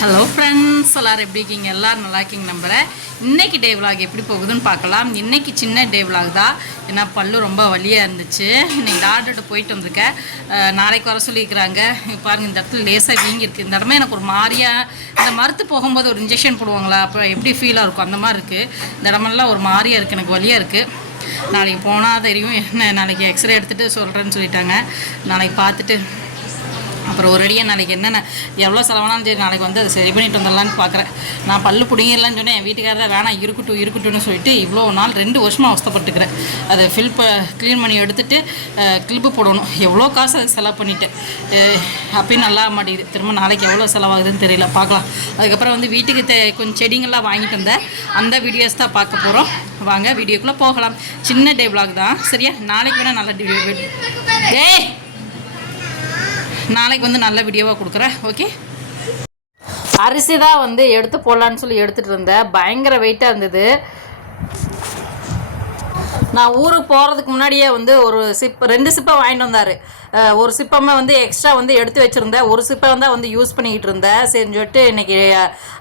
Hello friends எல்லோரும் எப்படி இருக்கீங்க? எல்லோரும் நல்லா இருக்கீங்க நம்புகிறேன் இன்றைக்கி டே vlog எப்படி போகுதுன்னு பார்க்கலாம். இன்றைக்கி சின்ன டே vlog தான். ஏன்னா பல்லு ரொம்ப வலியாக இருந்துச்சு. இன்றைக்கி டாக்டர்கிட்ட போயிட்டு வந்திருக்கேன். நாளைக்கு வர சொல்லியிருக்கிறாங்க. பாருங்கள் இந்த இடத்துல லேசாக வீங்கியிருக்கு. இந்த இடமே எனக்கு ஒரு மாதிரியாக இந்த மருத்து போகும்போது ஒரு இன்ஜெக்ஷன் போடுவாங்களா? அப்போ எப்படி ஃபீலாக இருக்கும்? அந்த மாதிரி இருக்குது இந்த இடமெல்லாம் ஒரு மாதிரியாக இருக்குது எனக்கு வலியாக இருக்குது நாளைக்கு போனால் தெரியும். என்ன நாளைக்கு எக்ஸ்ரே எடுத்துகிட்டு சொல்கிறேன்னு சொல்லிட்டாங்க. நாளைக்கு பார்த்துட்டு அப்புறம் ஒரு அடியாக நாளைக்கு என்னென்ன எவ்வளோ செலவானாலும் சரி நாளைக்கு வந்து அதை சரி பண்ணிட்டு வந்துடலான்னு பார்க்குறேன் நான் பல்லு பிடிங்கிடலான்னு சொன்னேன் என் வீட்டுக்காரர் தான் வேணாம் இருக்கட்டும் இருக்கட்டும்னு சொல்லிட்டு இவ்வளோ நாள் ரெண்டு வருஷமாக அவஸ்தப்பட்டுக்கிறேன் அதை ஃபில் க்ளீன் பண்ணி எடுத்துட்டு கிளிப்பு போடணும். எவ்வளோ காசு அதுக்கு செலவு பண்ணிட்டேன். அப்பயும் நல்லா மாட்டேங்குது. திரும்ப நாளைக்கு எவ்வளோ செலவாகுதுன்னு தெரியல. பார்க்கலாம் அதுக்கப்புறம் வந்து வீட்டுக்கு தே கொஞ்சம் செடிங்கள்லாம் வாங்கிட்டு வந்தேன். அந்த வீடியோஸ் தான் பார்க்க போகிறோம் வாங்க வீடியோக்குள்ளே போகலாம். சின்ன டே vlog தான். சரியா? நாளைக்கு வேணால் நல்ல டே டேய்! நாளைக்கு வந்து நல்ல வீடியோவாக கொடுக்குறேன். ஓகே அரிசி தான் வந்து எடுத்து போடலான்னு சொல்லி எடுத்துகிட்டு இருந்தேன். பயங்கர வெயிட்டாக இருந்தது. நான் ஊருக்கு போகிறதுக்கு முன்னாடியே வந்து ஒரு சிப் ரெண்டு சிப்பை வாங்கிட்டு வந்தார். ஒரு சிப்பமாக வந்து எக்ஸ்ட்ரா வந்து எடுத்து வச்சுருந்தேன் ஒரு சிப்பம் தான் வந்து யூஸ் பண்ணிக்கிட்டு இருந்தேன் சரின்னு சொல்லிட்டு இன்றைக்கி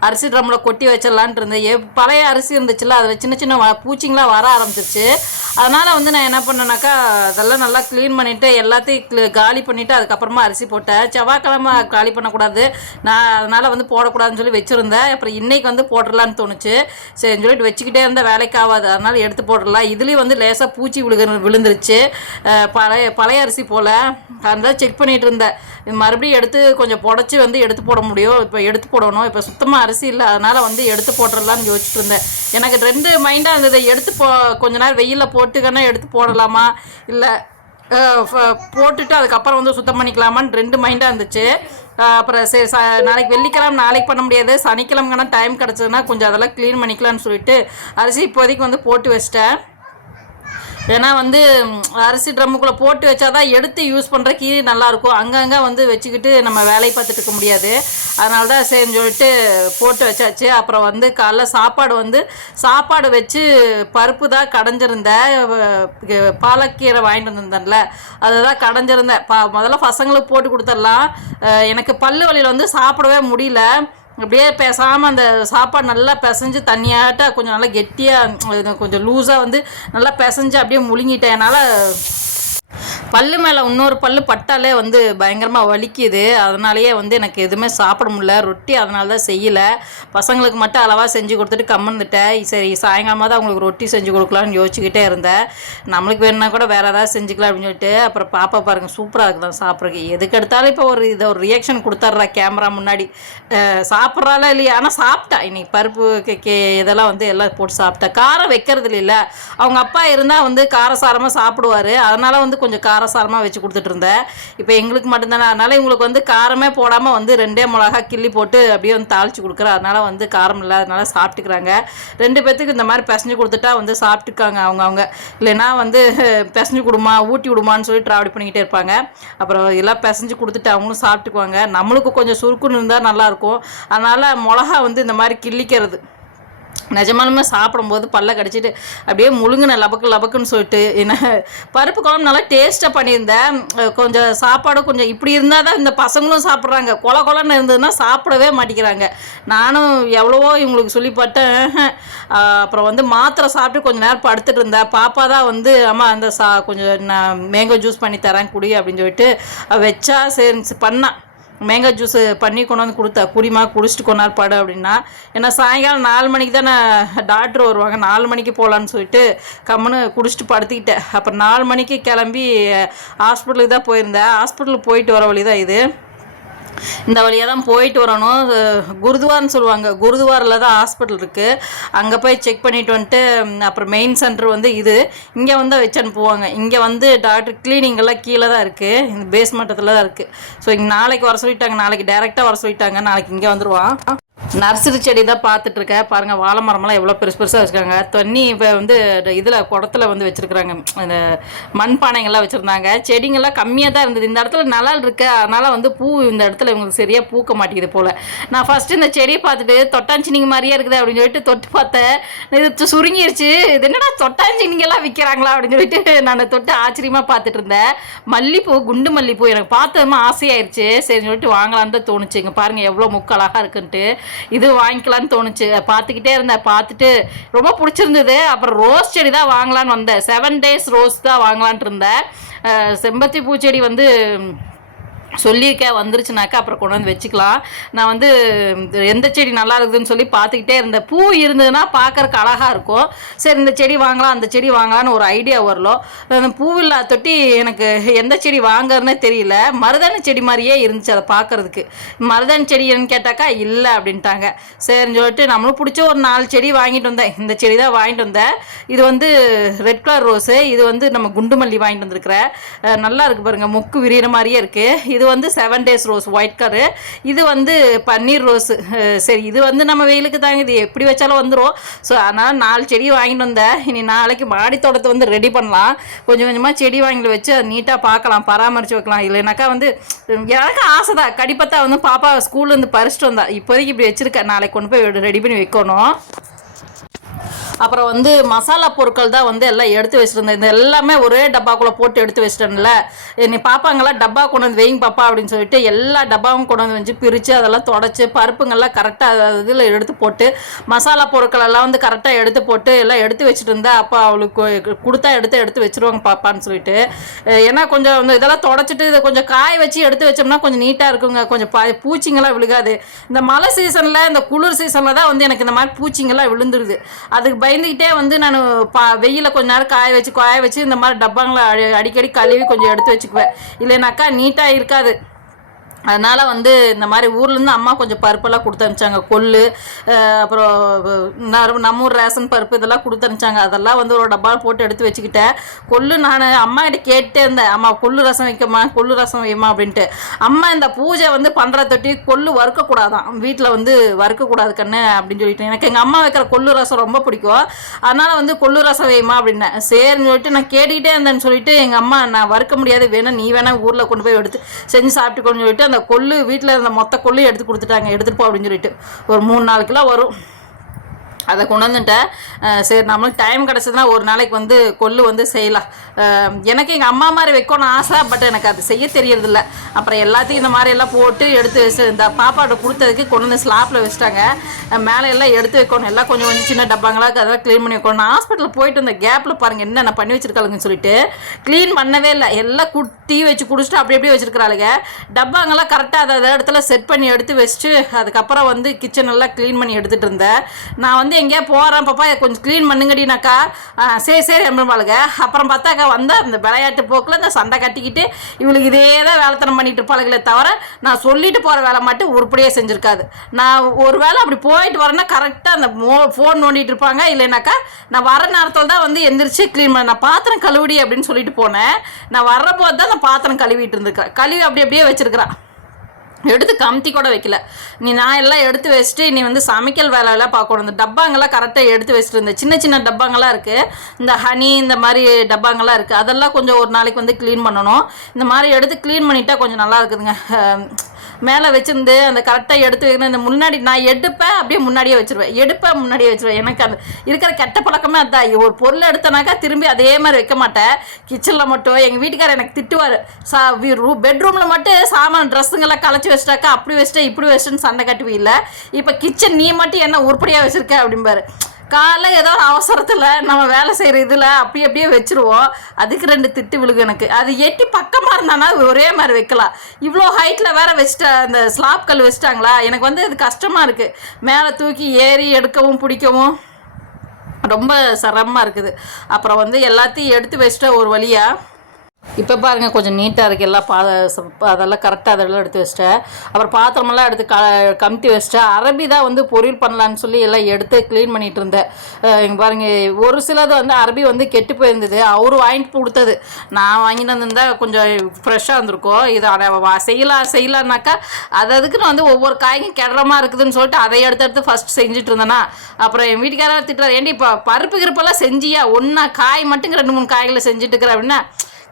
அரிசி ட்ரம்மில் கொட்டி வச்சிடலான்ட்டு இருந்தேன் எ- பழைய அரிசி இருந்துச்சுல்ல அதில் சின்ன சின்ன வ- பூச்சிங்களாம் வர ஆரம்பிச்சிருச்சு. அதனால் வந்து நான் என்ன பண்ணேனாக்கா அதெல்லாம் நல்லா க்ளீன் பண்ணிவிட்டு எல்லாத்தையும் காலி பண்ணிவிட்டு அதுக்கப்புறமா அரிசி போட்டேன். செவ்வாய்க்கிழமை காலி பண்ணக்கூடாது. நான் அதனால் வந்து போடக்கூடாதுன்னு சொல்லி வச்சுருந்தேன். அப்புறம் இன்றைக்கி வந்து போட்டுடலான்னு தோணுச்சு. சரின்னு சொல்லிட்டு வச்சுக்கிட்டே இருந்தால் வேலைக்கு ஆகாது. அதனால் எடுத்து போட்டுடலாம். இதுலேயும் வந்து லேசாக பூச்சி விழுகு விழுந்துருச்சு. பழைய பழைய அரிசி போல். அந்த செக் பண்ணிகிட்டு இருந்தேன். மறுபடியும் எடுத்து கொஞ்சம் புடச்சி வந்து எடுத்து போட முடியும். இப்போ எடுத்து போடணும். இப்போ சுத்தமாக அரிசி இல்லை. அதனால் வந்து எடுத்து போட்டுடலாம்னு யோசிச்சுட்டு இருந்தேன். எனக்கு ரெண்டு மைண்டாக இருந்தது. எடுத்து போ கொஞ்ச நேரம் வெயிலில் போட்டுக்கன்னா எடுத்து போடலாமா? இல்லை போட்டுட்டு அதுக்கப்புறம் வந்து சுத்தம் பண்ணிக்கலாமான்னு ரெண்டு மைண்டாக இருந்துச்சு. அப்புறம் சரி ச நாளைக்கு வெள்ளிக்கிழமை நாளைக்கு பண்ண முடியாது. சனிக்கிழமைக்கான டைம் கிடச்சதுன்னா கொஞ்சம் அதெல்லாம் க்ளீன் பண்ணிக்கலாம்னு சொல்லிட்டு அரிசி இப்போதைக்கு வந்து போட்டு வச்சிட்டேன். ஏன்னா வந்து அரிசி ட்ரம்முக்குள்ளே போட்டு வச்சாதான் எடுத்து யூஸ் பண்ணுறக்கு நல்லாயிருக்கும் அங்கங்கே வந்து வச்சுக்கிட்டு நம்ம வேலையை பார்த்துட்டு இருக்க முடியாது. அதனால தான் சரின்னு சொல்லிட்டு போட்டு வச்சாச்சு. அப்புறம் வந்து காலைல சாப்பாடு வந்து சாப்பாடு வச்சு பருப்பு தான் கடைஞ்சிருந்தேன். பாலக்கீரை வாங்கிட்டு வந்திருந்தேன்ல. அதை தான் கடைஞ்சிருந்தேன். பா முதல்ல பசங்களுக்கு போட்டு கொடுத்துடலாம். எனக்கு பல்லு வலியில் வந்து சாப்பிடவே முடியல. அப்படியே பேசாமல் அந்த சாப்பாடு நல்லா பிசைஞ்சு தண்ணியாட்ட கொஞ்சம் நல்லா கெட்டியாக கொஞ்சம் லூஸாக வந்து நல்லா பிசைஞ்சு அப்படியே முழுங்கிட்டேன். என்னால் பல்லு மேலே இன்னொரு பல்லு பட்டாலே வந்து பயங்கரமாக வலிக்குது. அதனாலேயே வந்து எனக்கு எதுவுமே சாப்பிட முடியல. ரொட்டி அதனால தான் செய்யலை. பசங்களுக்கு மட்டும் அளவாக செஞ்சு கொடுத்துட்டு கம்முந்துட்டேன் சரி சாயங்காலமாக தான் அவங்களுக்கு ரொட்டி செஞ்சு கொடுக்கலான்னு யோசிச்சுக்கிட்டே இருந்தேன். நம்மளுக்கு வேணும்னா கூட வேறு ஏதாவது செஞ்சுக்கலாம் அப்படின்னு சொல்லிட்டு அப்புறம் பாப்பா பாருங்கள் சூப்பராக இருக்குதான் சாப்பிட்றதுக்கு. எதுக்கு எடுத்தாலும் இப்போ ஒரு இதை ஒரு ரியாக்ஷன் கொடுத்துட்றா கேமரா முன்னாடி. சாப்பிட்றாளா இல்லையா? ஆனால் சாப்பிட்டா. இன்னைக்கு பருப்பு கே இதெல்லாம் வந்து எல்லாம் போட்டு சாப்பிட்டா. காரம் வைக்கிறது இல்லை. அவங்க அப்பா இருந்தால் வந்து காரசாரமாக சாப்பிடுவார். அதனால் வந்து கொஞ்சம் காரம் காரசாரமாக வச்சு கொடுத்துட்டு இருந்தேன் இப்போ எங்களுக்கு மட்டும்தானே அதனால் இவங்களுக்கு வந்து காரமே போடாமல் வந்து ரெண்டே மிளகா கிள்ளி போட்டு அப்படியே வந்து தாளிச்சு கொடுக்குறேன். அதனால் வந்து காரம் இல்லாதனால சாப்பிட்டுக்கிறாங்க. ரெண்டு பேர்த்துக்கு இந்த மாதிரி பிசைஞ்சு கொடுத்துட்டா வந்து சாப்பிட்டுக்காங்க அவங்க அவங்க. இல்லைன்னா வந்து பிசைஞ்சு கொடுமா ஊட்டி விடுமான்னு சொல்லி ட்ராவல் பண்ணிக்கிட்டே இருப்பாங்க. அப்புறம் எல்லாம் பிசைஞ்சு கொடுத்துட்டு அவங்களும் சாப்பிட்டுக்குவாங்க. நம்மளுக்கு கொஞ்சம் சுருக்குன்னு இருந்தால் நல்லாயிருக்கும் அதனால் மிளகா வந்து இந்த மாதிரி கிள்ளிக்கிறது. நிஜமாலுமே சாப்பிடும்போது பல்ல கடிச்சிட்டு அப்படியே முழுங்கின லபக்கு லபக்குன்னு சொல்லிட்டு என்ன பருப்பு குழம்பு நல்லா டேஸ்ட்டாக பண்ணியிருந்தேன். கொஞ்சம் சாப்பாடு கொஞ்சம் இப்படி இருந்தால் தான் இந்த பசங்களும் சாப்பிட்றாங்க. கொல கொலன்னு இருந்ததுன்னா சாப்பிடவே மாட்டேங்கிறாங்க. நானும் எவ்வளவோ இவங்களுக்கு சொல்லிப்பட்டேன். அப்புறம் வந்து மாத்திரை சாப்பிட்டு கொஞ்சம் நேரம் படுத்துட்டு இருந்தேன். பாப்பா தான் வந்து அம்மா அந்த சா கொஞ்சம் நான் மேங்கோ ஜூஸ் பண்ணி தரேன் குடி அப்படின்னு சொல்லிட்டு வச்சா சரி பண்ணான் மேங்கோ ஜூஸு பண்ணி கொண்டு வந்து கொடுத்தா குடிமா குடிச்சிட்டு கொண்டார் படு அப்படின்னா ஏன்னா சாயங்காலம் நாலு மணிக்கு தானே டாக்டர் வருவாங்க. நாலு மணிக்கு போகலான்னு சொல்லிட்டு கம்முன்னு குடிச்சிட்டு படுத்திக்கிட்டேன். அப்புறம் நாலு மணிக்கு கிளம்பி ஹாஸ்பிட்டலுக்கு தான் போயிருந்தேன். ஹாஸ்பிட்டலுக்கு போயிட்டு வர வழி தான் இது. இந்த வழியாக தான் போயிட்டு வரணும். அஹ் குருதுவார்னு சொல்லுவாங்க. குருதுவாரில் தான் ஹாஸ்பிட்டல் இருக்குது அங்கே போய் செக் பண்ணிட்டு வந்துட்டு அப்புறம் மெயின் சென்டர் வந்து இது. இங்கே வந்து வச்சு அனுப்புவாங்க இங்கே வந்து டாக்டர் கிளீனிங்கெல்லாம் கீழே தான் இருக்குது இந்த பேஸ் மட்டத்தில் தான் இருக்குது ஸோ இங்கே நாளைக்கு வர சொல்லிட்டாங்க. நாளைக்கு டேரெக்டாக வர சொல்லிட்டாங்க. நாளைக்கு இங்கே வந்துடுவான் நர்சரி செடி தான் பார்த்துட்டு இருக்கேன் பாருங்கள் வாழை மரமெல்லாம் எவ்வளோ பெருசு பெருசாக வச்சுருக்காங்க. தண்ணி இப்போ வந்து இதில் குடத்துல வந்து வச்சுருக்குறாங்க. இந்த மண்பானைங்கள்லாம் வச்சுருந்தாங்க. செடிங்கள்லாம் கம்மியாக தான் இருந்தது. இந்த இடத்துல நிழல் இருக்கு. அதனால் வந்து பூ இந்த இடத்துல இவங்களுக்கு சரியாக பூக்க மாட்டேங்குது போல். நான் ஃபஸ்ட்டு இந்த செடியை பார்த்துட்டு தொட்டாஞ்சினிங்க மாதிரியே இருக்குது அப்படின்னு சொல்லிட்டு தொட்டு பார்த்தேன். இது சுருங்கிருச்சு. இது என்னடா தொட்டாஞ்சினிங்கெல்லாம் விற்கிறாங்களா அப்படின்னு சொல்லிட்டு நான் தொட்டு ஆச்சரியமாக பார்த்துட்டு இருந்தேன். மல்லிப்பூ குண்டு மல்லிப்பூ எனக்கு பார்த்ததுமா ஆசையாயிருச்சு. சரின்னு சொல்லிட்டு வாங்கலான்னு தான் தோணுச்சு. இங்கே பாருங்கள் எவ்வளோ முக்கு அழகாக இருக்குன்ட்டு. இது வாங்கிக்கலான்னு தோணுச்சு. பார்த்துக்கிட்டே இருந்தேன். பார்த்துட்டு ரொம்ப பிடிச்சிருந்தது. அப்புறம் ரோஸ் செடி தான் வாங்கலான்னு வந்தேன். செவன் டேஸ் ரோஸ் தான் வாங்கலான்ட்டு இருந்தேன். செம்பத்தி செம்பருத்தி பூச்செடி வந்து சொல்லியிருக்கேன் வந்துருச்சுனாக்கா அப்புறம் கொண்டு வந்து வச்சுக்கலாம். நான் வந்து எந்த செடி நல்லா இருக்குதுன்னு சொல்லி பார்த்துக்கிட்டே இருந்தேன். பூ இருந்ததுன்னா பார்க்கறக்கு அழகாக இருக்கும். சரி இந்த செடி வாங்கலாம் அந்த செடி வாங்கலாம்னு ஒரு ஐடியா வரலும் அந்த பூ இல்லாத தொட்டி எனக்கு எந்த செடி வாங்குறதுனே தெரியல. மருதாணி செடி மாதிரியே இருந்துச்சு அதை பார்க்கறதுக்கு. மருதாணி செடின்னு கேட்டாக்கா இல்லை அப்படின்ட்டாங்க. சரின்னு சொல்லிட்டு நம்மளும் பிடிச்ச ஒரு நாலு செடி வாங்கிட்டு வந்தேன். இந்த செடி தான் வாங்கிட்டு வந்தேன். இது வந்து ரெட் கலர் ரோஸு. இது வந்து நம்ம குண்டு மல்லி வாங்கிட்டு வந்திருக்கிற. நல்லா இருக்குது பாருங்கள் மொக்கு விரிகிற மாதிரியே இருக்குது இது வந்து seven days rose white colour இது வந்து பன்னீர் ரோஸு சரி இது வந்து நம்ம வெயிலுக்கு தாங்க இது. எப்படி வச்சாலும் வந்துடும் ஸோ அதனால் நாலு செடி வாங்கிட்டு வந்தேன். இனி நாளைக்கு மாடி தோட்டத்தை வந்து ரெடி பண்ணலாம். கொஞ்சம் கொஞ்சமாக செடி வாங்கி வச்சு அதை நீட்டாக பார்க்கலாம் பராமரித்து வைக்கலாம். இல்லைனாக்கா வந்து எனக்கு ஆசை தான் கடிப்பத்தா வந்து பாப்பா ஸ்கூல்லேருந்து பறிச்சிட்டு வந்தா. இப்போதைக்கு இப்படி வச்சுருக்கேன். நாளைக்கு கொண்டு போய் ரெடி பண்ணி வைக்கணும். அப்புறம் வந்து மசாலா பொருட்கள் தான் வந்து எல்லாம் எடுத்து வச்சுருந்தேன். இந்த எல்லாமே ஒரே டப்பாக்குள்ளே போட்டு எடுத்து வச்சிட்டேன்ல. நீ பாப்பாங்கெல்லாம் டப்பா கொண்டு வந்து வெயிங் பாப்பா அப்படின்னு சொல்லிட்டு எல்லா டப்பாவும் கொண்டு வந்து வச்சு பிரித்து அதெல்லாம் தொடச்சி பருப்புங்கள்லாம் கரெக்டாக இதில் எடுத்து போட்டு மசாலா பொருட்கள் எல்லாம் வந்து கரெக்டாக எடுத்து போட்டு எல்லாம் எடுத்து வச்சுட்டு இருந்தா அப்போ அவளுக்கு கொடுத்தா எடுத்து எடுத்து வச்சிருவாங்க பாப்பான்னு சொல்லிட்டு. ஏன்னா கொஞ்சம் இந்த இதெல்லாம் தொடச்சிட்டு இதை கொஞ்சம் காய வச்சு எடுத்து வச்சோம்னா கொஞ்சம் நீட்டாக இருக்குங்க. கொஞ்சம் பா பூச்சிங்கெல்லாம் விழுகாது. இந்த மழை சீசனில் இந்த குளிர் சீசனில் தான் வந்து எனக்கு இந்த மாதிரி பூச்சிங்கெல்லாம் விழுந்துருது. அதுக்கு பயந்துக்கிட்டே வந்து நான் பா வெயில கொஞ்ச நேரம் காய வச்சு காய வச்சு இந்த மாதிரி டப்பாங்களை அடி- அடிக்கடி கழுவி கொஞ்சம் எடுத்து வச்சுக்குவேன். இல்லைனாக்கா நீட்டாக இருக்காது. அதனால் வந்து இந்த மாதிரி ஊர்லேருந்து அம்மா கொஞ்சம் பருப்பெல்லாம் கொடுத்து அனுப்பிச்சாங்க. கொள்ளு அப்புறம் நம்ம ஊர் ரேஷன் பருப்பு இதெல்லாம் கொடுத்து அனுப்பிச்சாங்க. அதெல்லாம் வந்து ஒரு டப்பாவில் போட்டு எடுத்து வச்சுக்கிட்டேன். கொள்ளு நான் அம்மா கிட்ட கேட்டே இருந்தேன். அம்மா கொள்ளு ரசம் வைக்கம்மா கொள்ளு ரசம் வைமா அப்படின்ட்டு. அம்மா இந்த பூஜை வந்து பண்ணுற தொட்டி கொள்ளு வறுக்கக்கூடாதான். வீட்டில் வந்து வறுக்கக்கூடாது கண்ணு அப்படின்னு சொல்லிட்டு. எனக்கு எங்கள் அம்மா வைக்கிற கொள்ளு ரசம் ரொம்ப பிடிக்கும். அதனால் வந்து கொள்ளு ரசம் வைமா அப்படின்னேன். சரின்னு சொல்லிட்டு நான் கேட்டுக்கிட்டே இருந்தேன்னு சொல்லிட்டு எங்கள் அம்மா நான் வறுக்க முடியாது. வேணால் நீ வேணால் ஊரில் கொண்டு போய் எடுத்து செஞ்சு சாப்பிட்டுக்கோன்னு சொல்லிட்டு அந்த கொள்ளு வீட்டில் இருந்த மொத்த கொள்ளு எடுத்து கொடுத்துட்டாங்க. எடுத்துட்டு போ அப்படின்னு சொல்லிட்டு. ஒரு மூணு நாலு கிலோ வரும். அதை கொண்டு வந்துட்டேன். சரி நம்மளுக்கு டைம் கிடச்சதுன்னா ஒரு நாளைக்கு வந்து கொள்ளு வந்து செய்யலாம். எனக்கு எங்கள் அம்மா மாதிரி வைக்கணும்னு ஆசை பட் எனக்கு அது செய்ய தெரியறதில்ல. அப்புறம் எல்லாத்தையும் இந்த மாதிரி எல்லாம் போட்டு எடுத்து வச்சு இந்த பாப்பாட்ட கொடுத்ததுக்கு கொண்டு வந்து ஸ்லாப்பில் வச்சுட்டாங்க. மேலே எல்லாம் எடுத்து வைக்கணும். எல்லாம் கொஞ்சம் கொஞ்சம் சின்ன டப்பாங்களாக அதெல்லாம் க்ளீன் பண்ணி வைக்கணும். நான் ஹாஸ்பிட்டலில் போயிட்டு இந்த கேப்பில் பாருங்கள் என்னென்ன பண்ணி வச்சிருக்காளுங்கன்னு சொல்லிட்டு க்ளீன் பண்ணவே இல்லை. எல்லாம் கு டீ வச்சு குடிச்சிட்டு அப்படி அப்படியே வச்சுருக்கிறாளுங்க. டப்பாங்கெல்லாம் கரெக்டாக அதை இடத்துல செட் பண்ணி எடுத்து வச்சுட்டு அதுக்கப்புறம் வந்து கிச்சன் எல்லாம் க்ளீன் பண்ணி எடுத்துகிட்டு இருந்தேன். நான் வந்து எங்கேயா போகிறேன் பாப்பா இதை கொஞ்சம் க்ளீன் பண்ணுங்கடினாக்கா சரி சரி அப்படிம்பாளுங்க அப்புறம் பார்த்தாக்கா வந்து அந்த விளையாட்டு போக்கில் இந்த சண்டை கட்டிக்கிட்டு இவளுக்கு இதே தான் வேலைத்தனம் பண்ணிட்டு இருப்பாளுங்களே தவிர நான் சொல்லிட்டு போகிற வேலை மட்டும் உருப்படியாக செஞ்சுருக்காது. நான் ஒரு வேளை அப்படி போயிட்டு வரேன்னா கரெக்டாக அந்த மோ ஃபோன் நோண்டிட்டு இருப்பாங்க. இல்லைனாக்கா நான் வர நேரத்தில் தான் வந்து எந்திரிச்சு க்ளீன் பண்ண நான் பாத்திரம் கழுவுடி அப்படின்னு சொல்லிட்டு போனேன். நான் வர்றபோது தான் நான் பாத்திரம் கழுவிட்டு இருந்திருக்கேன். கழுவி அப்படி அப்படியே வச்சிருக்கிறான். எடுத்து கமுத்தி கூட வைக்கல. நீ நான் எல்லாம் எடுத்து வச்சுட்டு நீ வந்து சமைக்கல் வேலையெல்லாம் பார்க்கணும். இந்த டப்பாங்கெல்லாம் கரெக்டாக எடுத்து வச்சுட்டு இருந்தேன் சின்ன சின்ன டப்பாங்கெல்லாம் இருக்குது இந்த ஹனி இந்த மாதிரி டப்பாங்கெல்லாம் இருக்குது அதெல்லாம் கொஞ்சம் ஒரு நாளைக்கு வந்து க்ளீன் பண்ணணும். இந்த மாதிரி எடுத்து க்ளீன் பண்ணிட்டா கொஞ்சம் நல்லா இருக்குதுங்க. மேலே வச்சிருந்து அந்த கரெக்டாக எடுத்து வைக்கணும். இந்த முன்னாடி நான் எடுப்பேன் அப்படியே முன்னாடியே வச்சிருவேன். எடுப்பேன் முன்னாடியே வச்சிருவேன். எனக்கு அந்த இருக்கிற கெட்ட பழக்கமே அதான். ஒரு பொருள் எடுத்தனாக்கா திரும்பி அதே மாதிரி வைக்க மாட்டேன். கிச்சனில் மட்டும் எங்கள் வீட்டுக்காரர் எனக்கு திட்டுவார். சா பெட்ரூமில் மட்டும் சாமான் ட்ரெஸ்ஸுங்கெல்லாம் கலைச்சி வச்சிட்டாக்கா அப்படி வச்சுட்டேன் இப்படி வச்சுட்டேன்னு சண்டை கட்டுவீல்ல இப்போ கிச்சன் நீ மட்டும் என்ன உருப்படியாக வச்சிருக்க அப்படிம்பாரு. காலைல ஏதோ ஒரு அவசரத்தில் நம்ம வேலை செய்கிற இதில் அப்படியே அப்படியே வச்சுருவோம். அதுக்கு ரெண்டு திட்டு விழுகு எனக்கு. அது எட்டி பக்கமாக இருந்தானா ஒரே மாதிரி வைக்கலாம். இவ்வளோ ஹைட்டில் வேற வச்சுட்டா அந்த ஸ்லாப் கல் வச்சுட்டாங்களா? எனக்கு வந்து அது கஷ்டமாக இருக்குது மேலே தூக்கி ஏறி எடுக்கவும் பிடிக்கவும் ரொம்ப சிரமமாக இருக்குது. அப்புறம் வந்து எல்லாத்தையும் எடுத்து வச்சுட்டு ஒரு வழியாக இப்போ பாருங்க கொஞ்சம் நீட்டாக இருக்குது எல்லாம் பா அதெல்லாம் கரெக்டாக அதெல்லாம் எடுத்து வச்சிட்டேன். அப்புறம் பாத்திரமெல்லாம் எடுத்து க கமுத்தி வச்சிட்டேன். அரபி தான் வந்து பொரியல் பண்ணலான்னு சொல்லி எல்லாம் எடுத்து க்ளீன் பண்ணிட்டு இருந்தேன். இங்கே பாருங்கள் ஒரு சிலது வந்து அரபி வந்து கெட்டு போயிருந்தது. அவர் வாங்கிட்டு கொடுத்தது. நான் வாங்கிட்டு வந்திருந்தா கொஞ்சம் ஃப்ரெஷ்ஷாக இருந்திருக்கும். இதை செய்யலாம் செய்யலான்னாக்கா அது அதுக்குன்னு வந்து ஒவ்வொரு காய்க்கும் கிடறமா இருக்குதுன்னு சொல்லிட்டு அதை எடுத்து எடுத்து ஃபர்ஸ்ட் செஞ்சுட்டு இருந்தேன்னா அப்புறம் என் வீட்டுக்காரர் திட்டுறாரு ஏன்டி இப்போ பருப்பு கிருப்பெல்லாம் செஞ்சியா? ஒன்றா காய் மட்டும் ரெண்டு மூணு காய்களை செஞ்சுட்டு இருக்கிற அப்படின்னா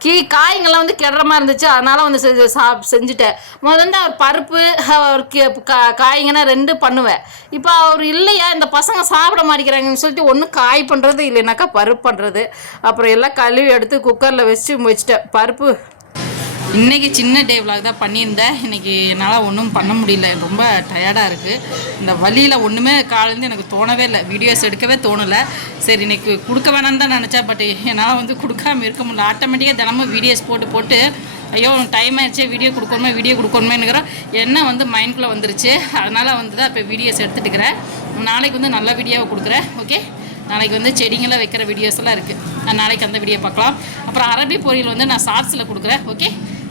கீ காய்ங்கெல்லாம் வந்து கெடுற மாதிரி இருந்துச்சு. அதனால வந்து செஞ்சு சா செஞ்சுட்டேன் முதல்ல வந்து அவர் பருப்பு அவர் கா- காய்ங்கன்னா ரெண்டு பண்ணுவேன். இப்போ அவர் இல்லையா இந்த பசங்க சாப்பிட மாட்டேங்கிறாங்கன்னு சொல்லிட்டு ஒன்றும் காய் பண்ணுறது இல்லைனாக்கா பருப்பு பண்ணுறது அப்புறம் எல்லாம் கழுவி எடுத்து குக்கரில் வச்சு வச்சுட்டேன் பருப்பு இன்றைக்கி சின்ன டே விலாக் தான் பண்ணியிருந்தேன். இன்றைக்கி என்னால் ஒன்றும் பண்ண முடியல. ரொம்ப டயர்டாக இருக்குது இந்த வழியில் ஒன்றுமே காலேருந்து எனக்கு தோணவே இல்லை. வீடியோஸ் எடுக்கவே தோணலை. சரி இன்றைக்கி கொடுக்க வேணாம்னு தான் நினச்சேன். பட் என்னால் வந்து கொடுக்காம இருக்க முடியல. ஆட்டோமேட்டிக்காக தினமும் வீடியோஸ் போட்டு போட்டு ஐயோ டைம் ஆயிடுச்சு வீடியோ கொடுக்கணுமே வீடியோ கொடுக்கணுமேனுங்கிற எண்ணம் வந்து மைண்ட்குள்ளே வந்துருச்சு. அதனால் வந்து தான் இப்போ வீடியோஸ் எடுத்துட்டுக்கிறேன். நாளைக்கு வந்து நல்ல வீடியோவை கொடுக்குறேன். ஓகே நாளைக்கு வந்து செடிங்களாம் வைக்கிற வீடியோஸ் எல்லாம் இருக்குது நாளைக்கு அந்த வீடியோ பார்க்கலாம். அப்புறம் அரபி பொரியல் வந்து நான் ஷார்ட்ஸில் கொடுக்குறேன். ஓகே